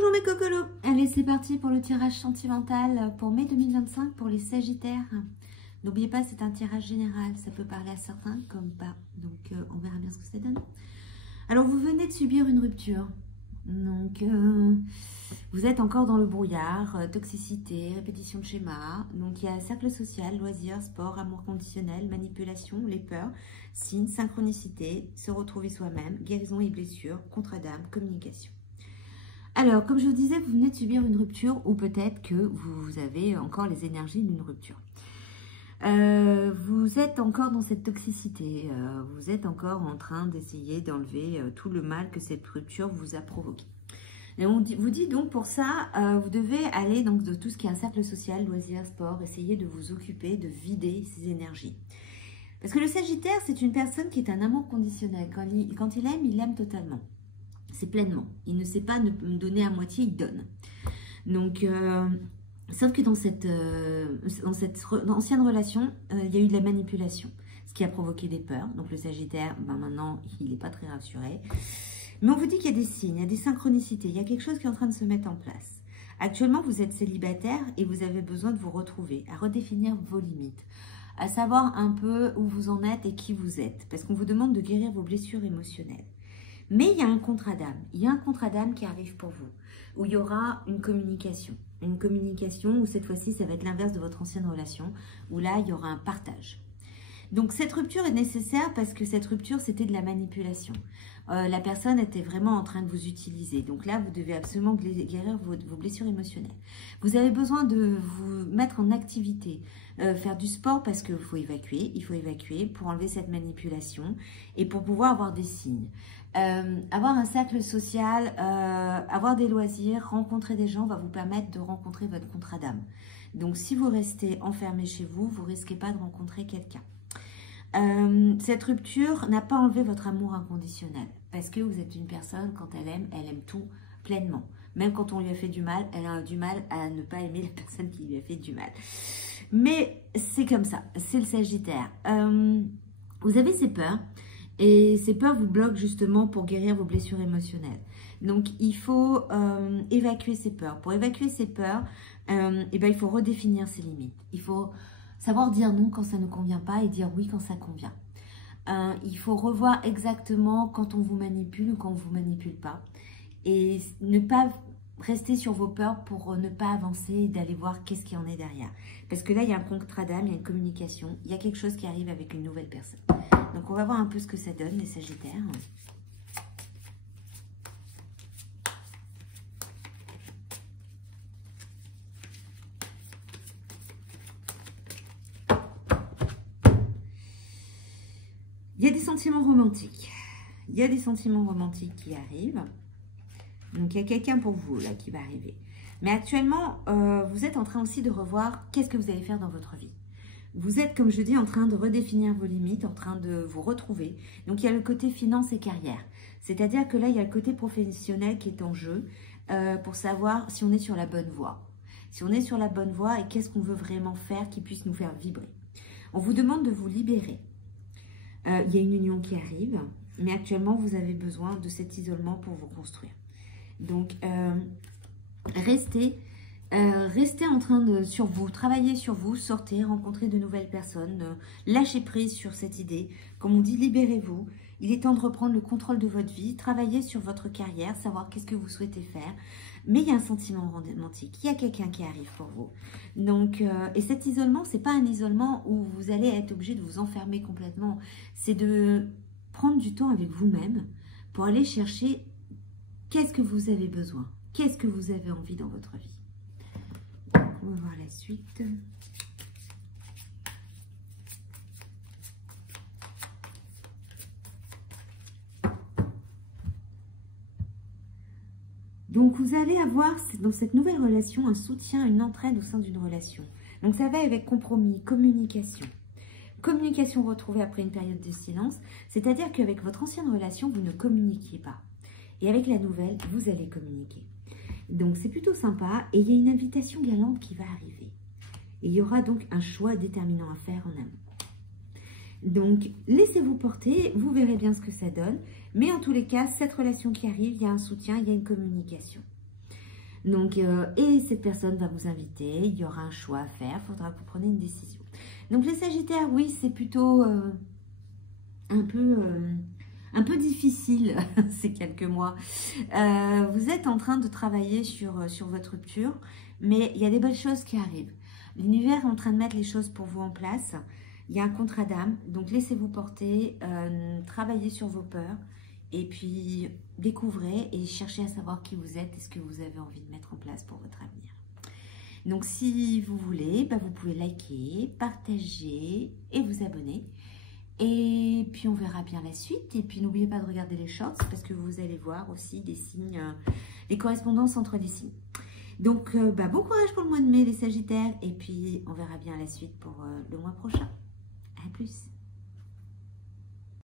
Bonjour mes cocolos. Allez, c'est parti pour le tirage sentimental pour mai 2025 pour les Sagittaires. N'oubliez pas, c'est un tirage général. Ça peut parler à certains comme pas. Donc, on verra bien ce que ça donne. Alors, vous venez de subir une rupture. Donc, vous êtes encore dans le brouillard, toxicité, répétition de schéma. Donc, il y a cercle social, loisirs, sport, amour conditionnel, manipulation, les peurs, signes, synchronicité, se retrouver soi-même, guérison et blessures, contrat d'âme, communication. Alors, comme je vous disais, vous venez de subir une rupture ou peut-être que vous avez encore les énergies d'une rupture. Vous êtes encore dans cette toxicité, vous êtes encore en train d'essayer d'enlever tout le mal que cette rupture vous a provoqué. Et on vous dit donc pour ça, vous devez aller donc de tout ce qui est un cercle social, loisirs, sport, essayer de vous occuper, de vider ces énergies. Parce que le Sagittaire, c'est une personne qui est un amour conditionnel. Quand il aime totalement. C'est pleinement. Il ne sait pas me donner à moitié, il donne. Donc, sauf que dans cette ancienne relation, il y a eu de la manipulation, ce qui a provoqué des peurs. Donc, le Sagittaire, maintenant, il n'est pas très rassuré. Mais on vous dit qu'il y a des signes, il y a des synchronicités, il y a quelque chose qui est en train de se mettre en place. Actuellement, vous êtes célibataire et vous avez besoin de vous retrouver, à redéfinir vos limites, à savoir un peu où vous en êtes et qui vous êtes, parce qu'on vous demande de guérir vos blessures émotionnelles. Mais il y a un contrat d'âme. Il y a un contrat d'âme qui arrive pour vous, où il y aura une communication. Une communication où cette fois-ci, ça va être l'inverse de votre ancienne relation, où là, il y aura un partage. Donc, cette rupture est nécessaire parce que cette rupture, c'était de la manipulation. La personne était vraiment en train de vous utiliser. Donc là, vous devez absolument guérir vos blessures émotionnelles. Vous avez besoin de vous mettre en activité, faire du sport parce qu'il faut évacuer. Il faut évacuer pour enlever cette manipulation et pour pouvoir avoir des signes. Avoir un cercle social, avoir des loisirs, rencontrer des gens va vous permettre de rencontrer votre contrat d'âme. Donc, si vous restez enfermé chez vous, vous risquez pas de rencontrer quelqu'un. Cette rupture n'a pas enlevé votre amour inconditionnel parce que vous êtes une personne, quand elle aime tout pleinement. Même quand on lui a fait du mal, elle a du mal à ne pas aimer la personne qui lui a fait du mal. Mais c'est comme ça, c'est le Sagittaire. Vous avez ces peurs et ces peurs vous bloquent justement pour guérir vos blessures émotionnelles. Donc, il faut évacuer ces peurs. Pour évacuer ces peurs, il faut redéfinir ses limites. Il faut savoir dire non quand ça ne convient pas et dire oui quand ça convient. Il faut revoir exactement quand on vous manipule ou quand on ne vous manipule pas. Et ne pas rester sur vos peurs pour ne pas avancer et d'aller voir qu'est-ce qui en est derrière. Parce que là, il y a un contrat d'âme, il y a une communication, il y a quelque chose qui arrive avec une nouvelle personne. Donc, on va voir un peu ce que ça donne, les Sagittaires. Il y a des sentiments romantiques. Il y a des sentiments romantiques qui arrivent. Donc, il y a quelqu'un pour vous, là, qui va arriver. Mais actuellement, vous êtes en train aussi de revoir qu'est-ce que vous allez faire dans votre vie. Vous êtes, comme je dis, en train de redéfinir vos limites, en train de vous retrouver. Donc, il y a le côté finance et carrière. C'est-à-dire que là, il y a le côté professionnel qui est en jeu pour savoir si on est sur la bonne voie. Si on est sur la bonne voie et qu'est-ce qu'on veut vraiment faire qui puisse nous faire vibrer. On vous demande de vous libérer. Il y a une union qui arrive, mais actuellement, vous avez besoin de cet isolement pour vous construire. Donc, restez en train de, sur vous, travailler sur vous, sortez, rencontrez de nouvelles personnes, lâchez prise sur cette idée. Comme on dit, libérez-vous. Il est temps de reprendre le contrôle de votre vie, travailler sur votre carrière, savoir qu'est-ce que vous souhaitez faire. Mais il y a un sentiment romantique, il y a quelqu'un qui arrive pour vous. Donc, et cet isolement, ce n'est pas un isolement où vous allez être obligé de vous enfermer complètement. C'est de prendre du temps avec vous-même pour aller chercher qu'est-ce que vous avez besoin, qu'est-ce que vous avez envie dans votre vie. On va voir la suite. Donc, vous allez avoir dans cette nouvelle relation un soutien, une entraide au sein d'une relation. Donc, ça va avec compromis, communication. Communication retrouvée après une période de silence, c'est-à-dire qu'avec votre ancienne relation, vous ne communiquiez pas. Et avec la nouvelle, vous allez communiquer. Donc, c'est plutôt sympa et il y a une invitation galante qui va arriver. Et il y aura donc un choix déterminant à faire en amont. Donc, laissez-vous porter, vous verrez bien ce que ça donne. Mais en tous les cas, cette relation qui arrive, il y a un soutien, il y a une communication. Donc, et cette personne va vous inviter, il y aura un choix à faire, il faudra que vous preniez une décision. Donc les Sagittaires, oui, c'est plutôt un peu difficile ces quelques mois. Vous êtes en train de travailler sur votre rupture, mais il y a des belles choses qui arrivent. L'univers est en train de mettre les choses pour vous en place. Il y a un contrat d'âme, donc laissez-vous porter, travaillez sur vos peurs, et puis découvrez et cherchez à savoir qui vous êtes et ce que vous avez envie de mettre en place pour votre avenir. Donc si vous voulez, vous pouvez liker, partager et vous abonner. Et puis on verra bien la suite. Et puis n'oubliez pas de regarder les shorts parce que vous allez voir aussi des signes, les correspondances entre les signes. Donc bon courage pour le mois de mai les Sagittaires. Et puis on verra bien la suite pour le mois prochain. À plus.